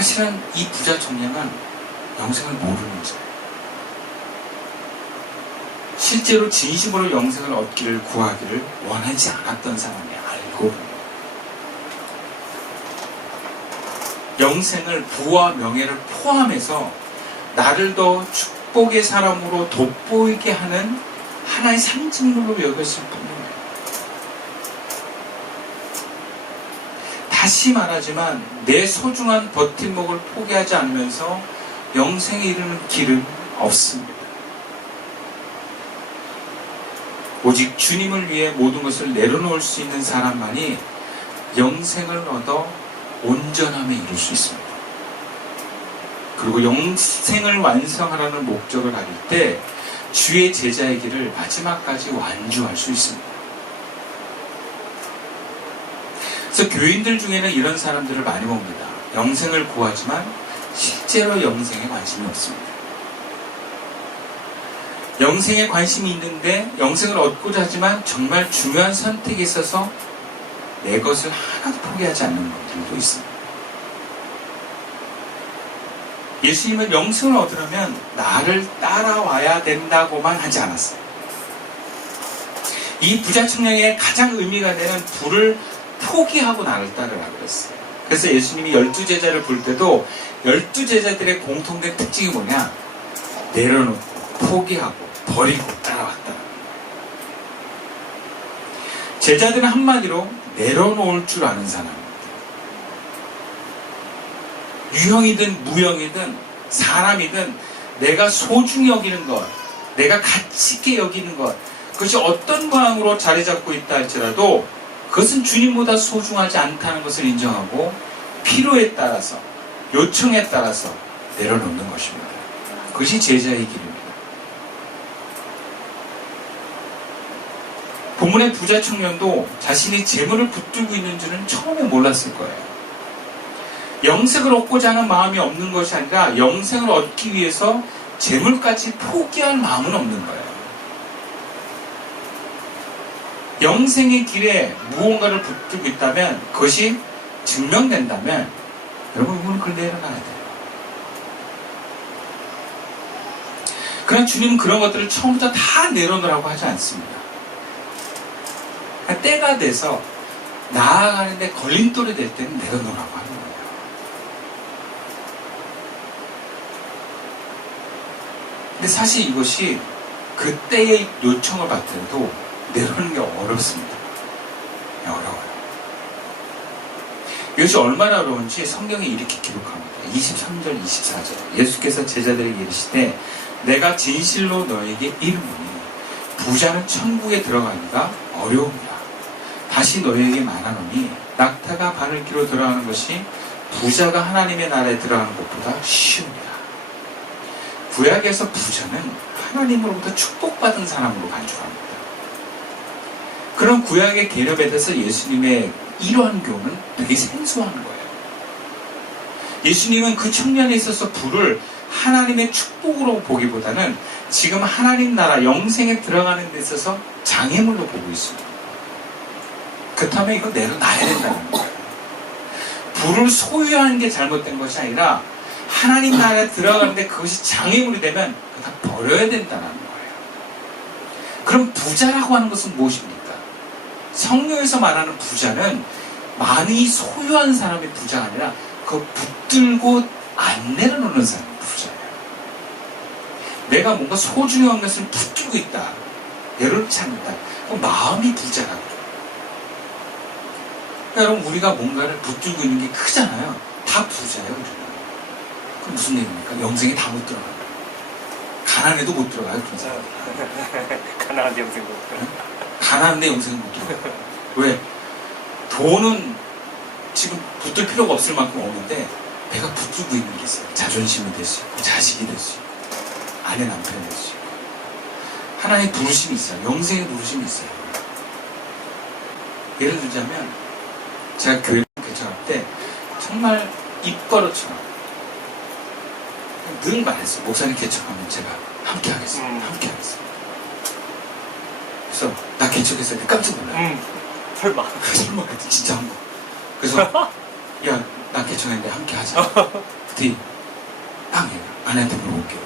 사실은 이 부자 청년은 영생을 모르는 자예요. 실제로 진심으로 영생을 얻기를 구하기를 원하지 않았던 사람이 알고 보면 영생을 부와 명예를 포함해서 나를 더 축복의 사람으로 돋보이게 하는 하나의 상징물로 여겼을 뿐입니다. 다시 말하지만 내 소중한 버팀목을 포기하지 않으면서 영생에 이르는 길은 없습니다. 오직 주님을 위해 모든 것을 내려놓을 수 있는 사람만이 영생을 얻어 온전함에 이룰 수 있습니다. 그리고 영생을 완성하라는 목적을 가질 때 주의 제자의 길을 마지막까지 완주할 수 있습니다. 그래서 교인들 중에는 이런 사람들을 많이 봅니다. 영생을 구하지만 실제로 영생에 관심이 없습니다. 영생에 관심이 있는데 영생을 얻고자 하지만 정말 중요한 선택에 있어서 내 것을 하나도 포기하지 않는 분들도 있습니다. 예수님은 영생을 얻으려면 나를 따라와야 된다고만 하지 않았어요. 이 부자 청년의 가장 의미가 되는 부를 포기하고 나를 따르라 그랬어요. 그래서 예수님이 12제자를 부를 때도 12제자들의 공통된 특징이 뭐냐? 내려놓고 포기하고 버리고 따라왔다. 제자들은 한마디로 내려놓을 줄 아는 사람입니다. 유형이든 무형이든 사람이든 내가 소중히 여기는 것, 내가 가치 있게 여기는 것, 그것이 어떤 모양으로 자리 잡고 있다 할지라도 그것은 주님보다 소중하지 않다는 것을 인정하고 필요에 따라서, 요청에 따라서 내려놓는 것입니다. 그것이 제자의 길입니다. 본문의 부자 청년도 자신이 재물을 붙들고 있는 줄은 처음에 몰랐을 거예요. 영생을 얻고자 하는 마음이 없는 것이 아니라 영생을 얻기 위해서 재물까지 포기할 마음은 없는 거예요. 영생의 길에 무언가를 붙들고 있다면 그것이 증명된다면 여러분 우리는 그걸 내려놔야 돼요. 그러나 주님은 그런 것들을 처음부터 다 내려놓으라고 하지 않습니다. 때가 돼서 나아가는데 걸림돌이 될 때는 내려놓으라고 하는 거예요. 근데 사실 이것이 그때의 요청을 받더라도 내려놓는 게 어렵습니다. 어려워요. 이것이 얼마나 어려운지 성경에 이렇게 기록합니다. 23절, 24절. 예수께서 제자들에게 이르시되 내가 진실로 너에게 이르노니 부자는 천국에 들어가기가 어려움이라. 다시 너희에게 말하노니 낙타가 바늘기로 들어가는 것이 부자가 하나님의 나라에 들어가는 것보다 쉬우니라. 구약에서 부자는 하나님으로부터 축복받은 사람으로 간주합니다. 그런 구약의 개념에 대해서 예수님의 이러한 교훈은 되게 생소한 거예요. 예수님은 그 청년에 있어서 부를 하나님의 축복으로 보기보다는 지금 하나님 나라 영생에 들어가는 데 있어서 장애물로 보고 있습니다. 그렇다면 이거 내려놔야 된다는 거예요. 부를 소유하는 게 잘못된 것이 아니라 하나님 나라에 들어가는데 그것이 장애물이 되면 그거 다 버려야 된다는 거예요. 그럼 부자라고 하는 것은 무엇입니까? 성경에서 말하는 부자는 많이 소유한 사람이 부자가 아니라 그거 붙들고 안 내려놓는 사람이 부자예요. 내가 뭔가 소중한 것을 붙들고 있다. 내려놓지 않는다. 그럼 마음이 부자라고. 그러니까 여러분 우리가 뭔가를 붙들고 있는 게 크잖아요. 다 부자예요. 우리는. 그럼 무슨 얘기입니까? 영생에 다 못 들어가요. 가난해도 못 들어가요. 가난한데 영생 못 들어가요. 가난한데 영생은 못 들어가요. 왜? 돈은 지금 붙들 필요가 없을 만큼 없는데 내가 붙들고 있는 게 있어요. 자존심이 될 수 있고 자식이 될 수 있고 아내 남편이 될 수 있고 하나님의 부르심이 있어요. 영생의 부르심이 있어요. 예를 들자면 제가 교회 개척할 때 정말 입버릇처럼 늘 말했어요. 목사님 개척하면 제가 함께 하겠습니다. 함께 하겠습니다. 그래서 나 개척했을 때 깜짝 놀라요. 설마 설마 진짜 한 번. 그래서 야, 나 나 개천했는데 함께 하자. 그때 아내한테 물어볼게요.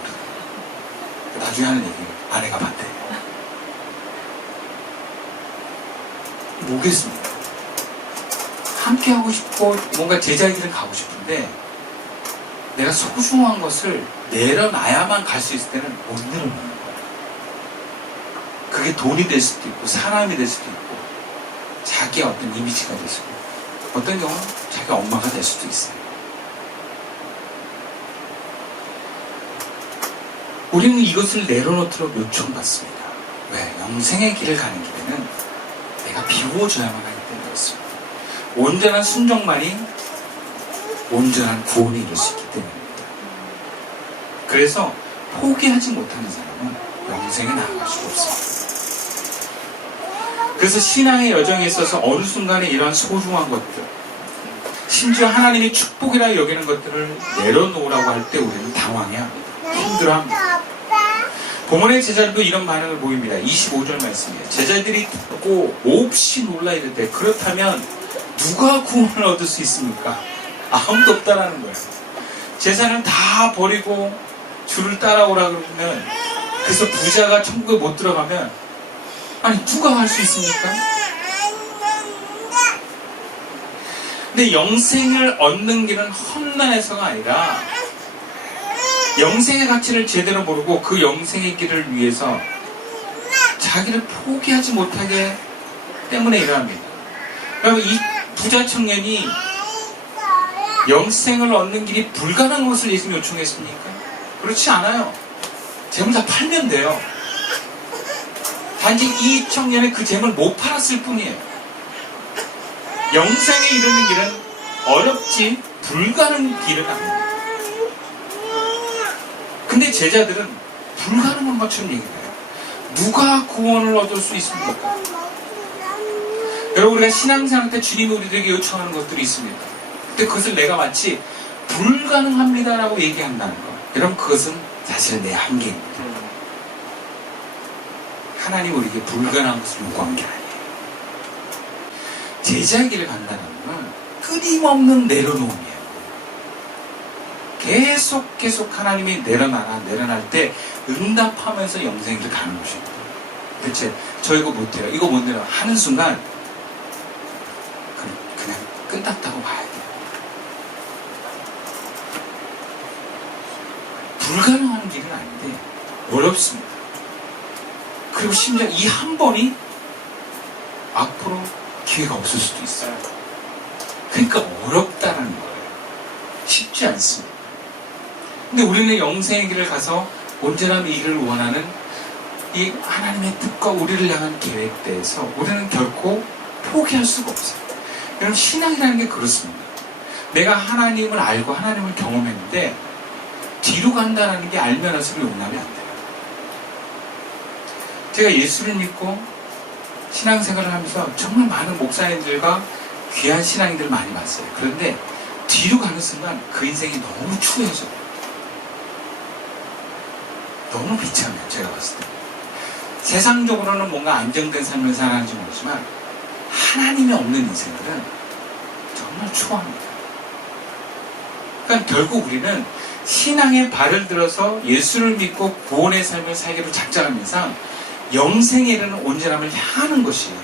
나중에 하는 얘기 아내가 반대. 뭐겠습니까? 함께 하고 싶고 뭔가 제자의 길을 가고 싶은데 내가 소중한 것을 내려놔야만 갈 수 있을 때는 못 내려놓는 거예요. 그게 돈이 될 수도 있고 사람이 될 수도 있고 자기의 어떤 이미지가 될 수도 있고 어떤 경우는 자기 엄마가 될 수도 있어요. 우리는 이것을 내려놓도록 요청받습니다. 왜? 영생의 길을 가는 길에는 내가 비워줘야만 하기 때문에 그렇습니다. 온전한 순종만이 온전한 구원이 이룰 수 있기 때문입니다. 그래서 포기하지 못하는 사람은 영생에 나아갈 수가 없습니다. 그래서 신앙의 여정에 있어서 어느 순간에 이러한 소중한 것들, 심지어 하나님이 축복이라 여기는 것들을 내려놓으라고 할 때 우리는 당황해합니다. 힘들어합니다. 본문의 제자들도 이런 반응을 보입니다. 25절 말씀이에요. 제자들이 듣고 몹시 놀라 이르되 그렇다면 누가 구원을 얻을 수 있습니까? 아무도 없다라는 거예요. 재산을 다 버리고 주를 따라오라 그러면 그래서 부자가 천국에 못 들어가면 아니 누가 할 수 있습니까? 근데 영생을 얻는 길은 험난해서가 아니라 영생의 가치를 제대로 모르고 그 영생의 길을 위해서 자기를 포기하지 못하게 때문에 이러합니다. 여러분 이 부자 청년이 영생을 얻는 길이 불가능한 것을 예수님이 요청했습니까? 그렇지 않아요. 재물 다 팔면 돼요. 단지 이 청년의 그 재물을 못 팔았을 뿐이에요. 영생에 이르는 길은 어렵지 불가능한 길은 아닙니다. 근데 제자들은 불가능한 것처럼 얘기해요. 누가 구원을 얻을 수 있습니까? 여러분 우리가 신앙생활 때 주님이 우리들에게 요청하는 것들이 있습니다. 근데 그것을 내가 마치 불가능합니다라고 얘기한다는 것. 여러분 그것은 사실은 내 한계입니다. 하나님 우리에게 불가능한 것을 요구한 게 아니에요. 제자의 길을 간다는 건 끊임없는 내려놓음이에요. 계속 하나님이 내려날 때 응답하면서 영생을 가는 것입니다. 대체 저 이거 못해요. 이거 못 내려 하는 순간 그냥 끝났다고 봐야 돼요. 불가능한 길은 아닌데 어렵습니다. 그리고 심지어 이 한 번이 앞으로 기회가 없을 수도 있어요. 그러니까 어렵다는 거예요. 쉽지 않습니다. 근데 우리는 영생의 길을 가서 온전한 이 길을 원하는 이 하나님의 뜻과 우리를 향한 계획대에서 우리는 결코 포기할 수가 없어요. 여러분 신앙이라는 게 그렇습니다. 내가 하나님을 알고 하나님을 경험했는데 뒤로 간다는 게 알면 할수록 용납이 안 돼요. 제가 예수를 믿고 신앙생활을 하면서 정말 많은 목사님들과 귀한 신앙인들 많이 봤어요. 그런데 뒤로 가는 순간 그 인생이 너무 추해져요. 너무 비참해요. 제가 봤을 때. 세상적으로는 뭔가 안정된 삶을 살아가는지 모르지만 하나님이 없는 인생들은 정말 추합니다. 그러니까 결국 우리는 신앙에 발을 들어서 예수를 믿고 구원의 삶을 살기로 작정한 이상 영생에 이르는 온전함을 향하는 것이에요.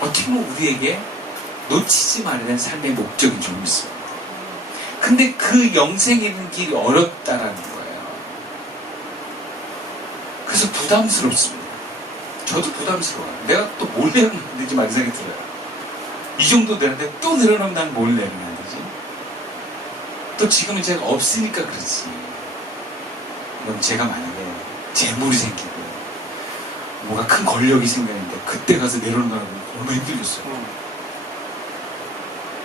어떻게 보면 우리에게 놓치지 말아야 할 삶의 목적이 좀 있어요. 근데 그 영생에 이르는 길이 어렵다라는 거예요. 그래서 부담스럽습니다. 저도 부담스러워요. 내가 또 뭘 내려놓으면 되지 막 생각이 들어요. 이 정도 되는데 또 내려놓으면 난 뭘 내려놔야 되지? 또 지금은 제가 없으니까 그렇지. 그럼 제가 만약에 재물이 생기고 뭐가 큰 권력이 생겼는데 그때 가서 내려놓으라고 얼마나 힘들겠어요.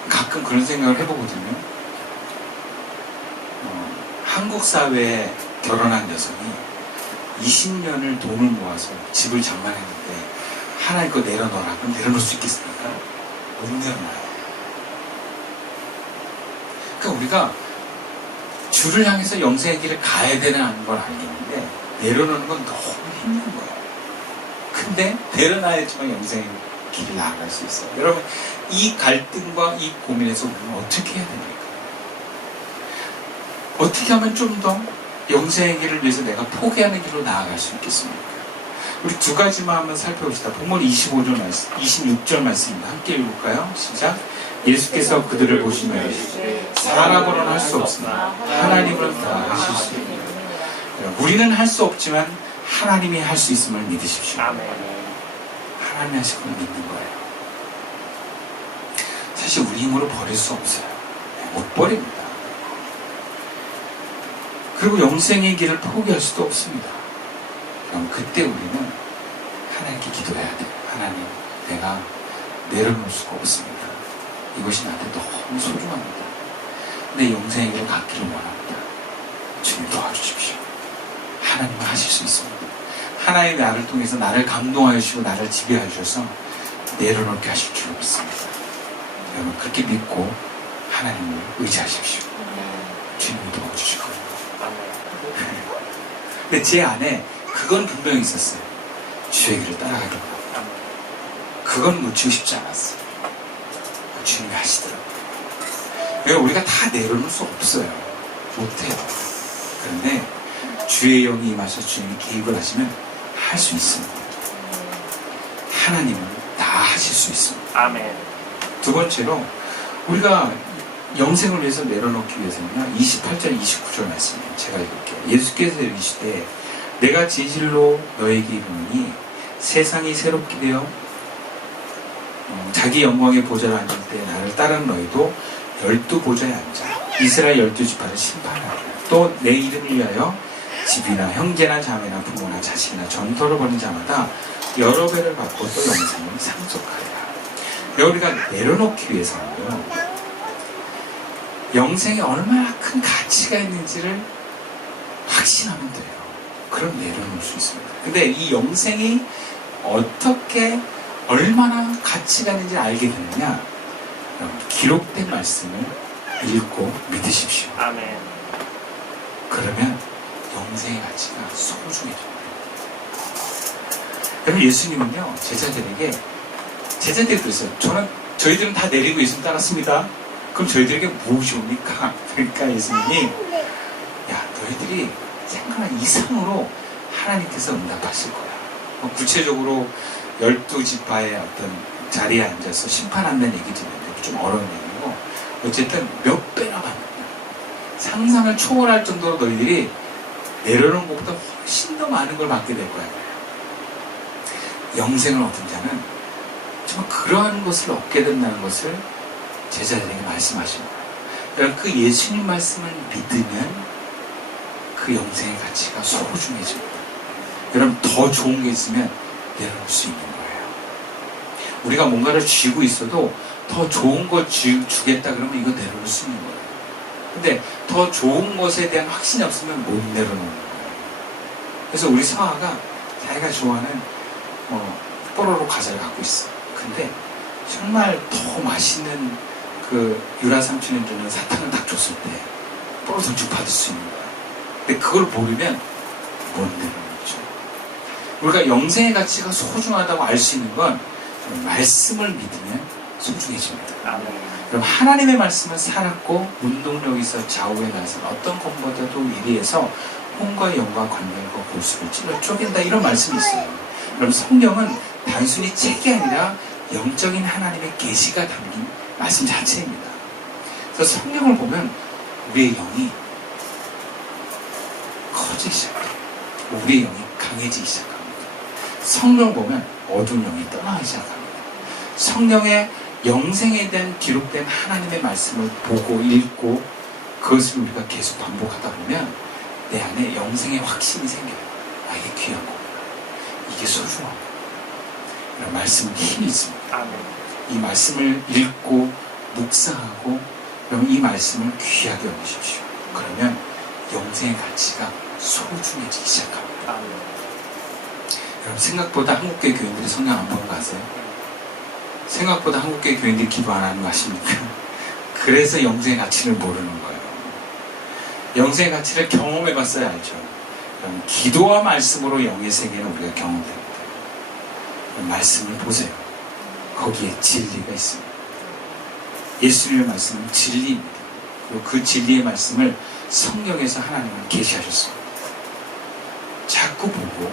가끔 그런 생각을 해보거든요. 한국 사회에 결혼한 여성이 20년을 돈을 모아서 집을 장만했는데 하나님 거 내려놓으라. 그럼 내려놓을 수 있겠습니까? 못 내려놔요. 그러니까 우리가 주를 향해서 영생의 길을 가야 되는 걸 알겠는데 내려놓는 건 너무 힘든 거예요. 근데 내려놔야지만 영생의 길을 나아갈 수 있어요. 여러분, 이 갈등과 이 고민에서 우리는 어떻게 해야 됩니까? 어떻게 하면 좀 더 영생의 길을 위해서 내가 포기하는 길로 나아갈 수 있겠습니까? 우리 두 가지만 한번 살펴봅시다. 본문 25절 말씀, 26절 말씀입니다. 함께 읽을까요? 시작. 예수께서 그들을 보시며 이르시되 사람으로는 할 수 없으나 하나님으로는 다 하실 수 있느니라. 우리는 할 수 없지만 하나님이 할 수 있음을 믿으십시오. 아멘. 하나님이 하실 걸 믿는 거예요. 사실 우리 힘으로 버릴 수 없어요. 못 버립니다. 그리고 영생의 길을 포기할 수도 없습니다. 그럼 그때 우리는 하나님께 기도해야 돼요. 하나님, 내가 내려놓을 수가 없습니다. 이것이 나한테 너무 소중합니다. 내 영생의 길을 갖기를 원합니다. 주님 도와주십시오. 하나님은 하실 수 있습니다. 하나님이 나를 통해서 나를 감동하여 주시고 나를 지배하여 주셔서 내려놓게 하실 줄 믿습니다. 여러분 그렇게 믿고 하나님을 의지하십시오. 주님이 도와주실 겁니다. 근데 제 안에 그건 분명히 있었어요. 주의 길을 따라가겠다. 그건 놓치고 싶지 않았어요. 주님이 하시더라고요. 왜 우리가 다 내려놓을 수 없어요. 못해요. 그런데 주의 영이 임하셔서 주님이 개입을 하시면 할 수 있습니다. 하나님은 다 하실 수 있습니다. 아멘. 두 번째로 우리가 영생을 위해서 내려놓기 위해서는요. 28절 29절 말씀이에요. 제가 읽을게요. 예수께서 이르시되 내가 진실로 너에게 이르노니 세상이 새롭게 되어 자기 영광의 보좌를 앉을 때 나를 따르는 너희도 12보좌에 앉아 이스라엘 12지파를 심판하리라. 또 내 이름을 위하여 집이나 형제나 자매나 부모나 자식이나 전토를 벌인 자마다 여러 배를 받고 또 영생을 상속하리라. 우리가 내려놓기 위해서는요. 영생에 얼마나 큰 가치가 있는지를 확신하면 돼요. 그럼 내려놓을 수 있습니다. 근데 이 영생이 어떻게 얼마나 가치가 있는지 알게 되느냐? 기록된 말씀을 읽고 믿으십시오. 아멘. 그러면 영생의 가치가 소중해져요. 여러분 예수님은요 제자들이 그랬어요. 저희들은 다 내리고 예수님 따랐습니다. 그럼 저희들에게 무엇이 옵니까? 그러니까 예수님이 야 너희들이 생각한 이상으로 하나님께서 응답하실 거야. 구체적으로 12지파의 어떤 자리에 앉아서 심판한다는 얘기도 있는데 좀 어려운 얘기고 어쨌든 몇 배나 받는다. 상상을 초월할 정도로 너희들이 내려놓은 것보다 훨씬 더 많은 걸 받게 될 거야. 영생을 얻은 자는 정말 그러한 것을 얻게 된다는 것을 제자들에게 말씀하신 거예요. 그러니까 그 예수님 말씀을 믿으면 그 영생의 가치가 소중해집니다. 여러분 더 좋은 게 있으면 내려놓을 수 있는 거예요. 우리가 뭔가를 쥐고 있어도 더 좋은 거 주겠다 그러면 이거 내려놓을 수 있는 거예요. 근데 더 좋은 것에 대한 확신이 없으면 못 내려놓는 거예요. 그래서 우리 성아가 자기가 좋아하는 뽀로로 과자를 갖고 있어. 근데 정말 더 맛있는 그 유라 삼촌이 주는 사탕을 딱 줬을 때 뽀로로 던지고 받을 수 있는 거야. 근데 그걸 모르면 못 내려놓죠. 우리가 영생의 가치가 소중하다고 알 수 있는 건 말씀을 믿으면 소중해집니다. 아멘. 그럼 하나님의 말씀은 살았고 운동력이 있어 좌우에 나서 어떤 것보다도 예리해서 혼과 영과 관념과 골수를 찔러 쪼갠다 이런 말씀이 있어요. 그럼 성경은 단순히 책이 아니라 영적인 하나님의 계시가 담긴 말씀 자체입니다. 그래서 성경을 보면 우리의 영이 커지기 시작해요. 우리의 영이 강해지기 시작합니다. 성경을 보면 어두운 영이 떠나기 시작합니다. 성경의 영생에 대한 기록된 하나님의 말씀을 보고 읽고 그것을 우리가 계속 반복하다 보면 내 안에 영생의 확신이 생겨요. 아, 이게 귀한 거구나. 이게 소중하고 이런 말씀은 힘이 있습니다. 아멘. 이 말씀을 읽고 묵상하고 그럼 이 말씀을 귀하게 여기십시오. 그러면 영생의 가치가 소중해지기 시작합니다. 아멘. 여러분 생각보다 한국교회 교인들이 성경 안 보는 거 아세요? 생각보다 한국교회 교인들이 기도 안 하는 거 아십니까? 그래서 영생의 가치를 모르는 거예요. 영생의 가치를 경험해 봤어야 알죠. 그럼 기도와 말씀으로 영의 세계는 우리가 경험됩니다. 말씀을 보세요. 거기에 진리가 있습니다. 예수님의 말씀은 진리입니다. 그리고 그 진리의 말씀을 성경에서 하나님은 계시하셨습니다. 자꾸 보고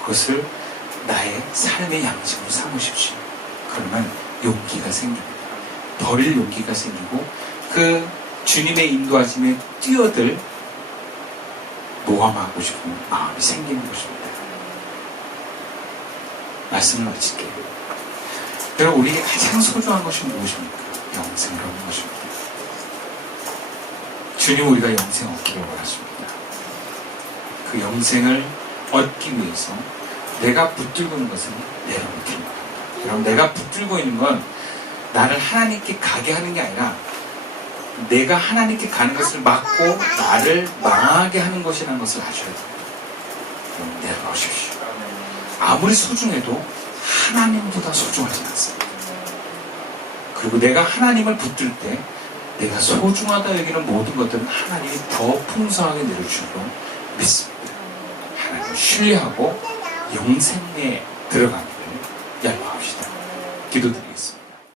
그것을 나의 삶의 양식으로 삼으십시오. 그러면 용기가 생깁니다. 버릴 용기가 생기고 그 주님의 인도하심에 뛰어들 모험하고 싶은 마음이 생기는 것입니다. 말씀을 마칠게요. 여러분, 우리에게 가장 소중한 것이 무엇입니까? 영생이라는 것입니다. 주님, 우리가 영생 얻기를 원하십니다. 그 영생을 얻기 위해서 내가 붙들고 있는 것은 내려놓기를 원합니다. 그럼 내가 붙들고 있는 건 나를 하나님께 가게 하는 게 아니라 내가 하나님께 가는 것을 막고 나를 망하게 하는 것이라는 것을 아셔야 됩니다. 그럼 내려놓으십시오. 아무리 소중해도 하나님보다 소중하지 않습니다. 그리고 내가 하나님을 붙들 때 내가 소중하다 여기는 모든 것들은 하나님이 더 풍성하게 내려주시고 믿습니다. 하나님을 신뢰하고 영생에 들어가는 걸 열망합시다. 기도드리겠습니다.